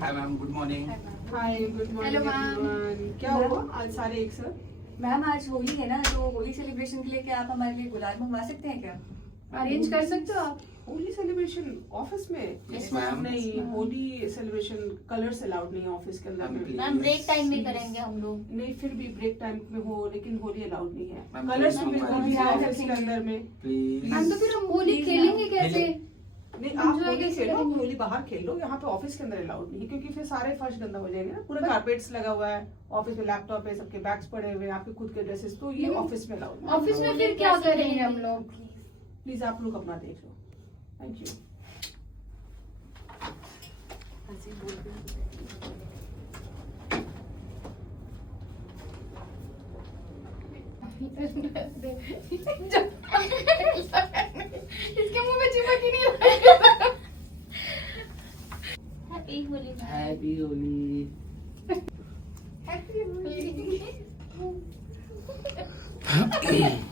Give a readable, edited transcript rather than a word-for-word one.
Hi ma'am, good morning. Hi good morning Hello, ma'am. Everyone. क्या हुआ आज सारे एक सर? मैम आज होली है ना, तो होली सेलिब्रेशन के लिए क्या आप हमारे लिए गुलाल मंगवा सकते हैं क्या? अरेंज कर सकते हो आप? होली सेलिब्रेशन ऑफिस में? Yes, ma'am. नहीं, होली सेलिब्रेशन कलर्स अलाउड नहीं है ऑफिस के अंदर Ma'am, में। please. मैम ब्रेक टाइम में करेंगे हम लोग। नहीं, फिर भी ब्रेक टाइम में हो, लेकिन होली अलाउड नहीं है। Ma'am, कलर्स please भी बिल्कुल मंगवा भी दीजिए। ऑफिस के अंदर में प्लीज। मैम तो फिर हम होली खेलेंगे कैसे? नहीं। आप Enjoy होली कैसे खेलो, करेंगे? होली बाहर खेल लो, यहाँ पे ऑफिस के अंदर अलाउड नहीं है, क्योंकि फिर सारे फर्श गंदा हो जाएंगे ना। पूरा कारपेट्स लगा हुआ है, ऑफिस में लैपटॉप है, सबके बैग्स पड़े हुए हैं, आपके खुद के ड्रेसेस, तो ये ऑफिस में अलाउड नहीं। ऑफिस में फिर क्या करेंगे हम लोग? प्लीज आप लोग अपना देख लो। Thank you. इसके मुंह में चिपक ही नहीं रहा। Happy Holi. Happy Holi. Happy Holi.